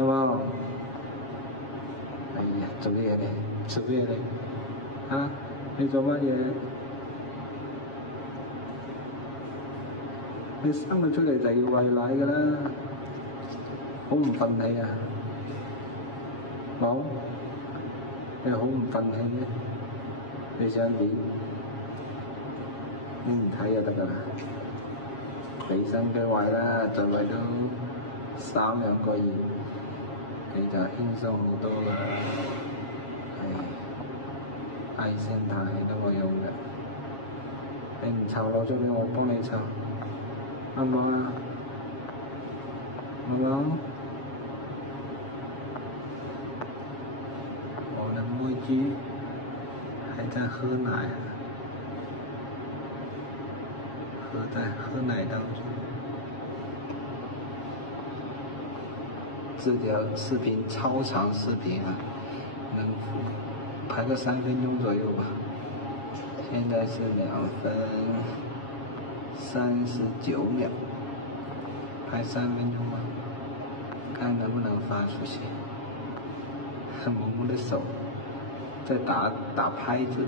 好唔好？哎呀，做咩咧？做咩咧？啊？你做乜嘢？你生佢出嚟就要餵奶㗎啦，好唔憤氣啊？冇？你好唔憤氣嘅？你想點？你唔睇就得㗎啦，俾心機餵啦，再餵到3-2個月，你就輕鬆好多啦。唉，唉聲嘆氣都冇用嘅，你唔湊攞出嚟，我幫你湊，好唔好啊？好唔好？我的母雞還在喝奶，喝奶當中。這條視頻超長視頻啊，能拍個3分鐘左右吧。現在是2分39秒，拍3分鐘吧，看能不能發出去。萌萌的手在打拍子。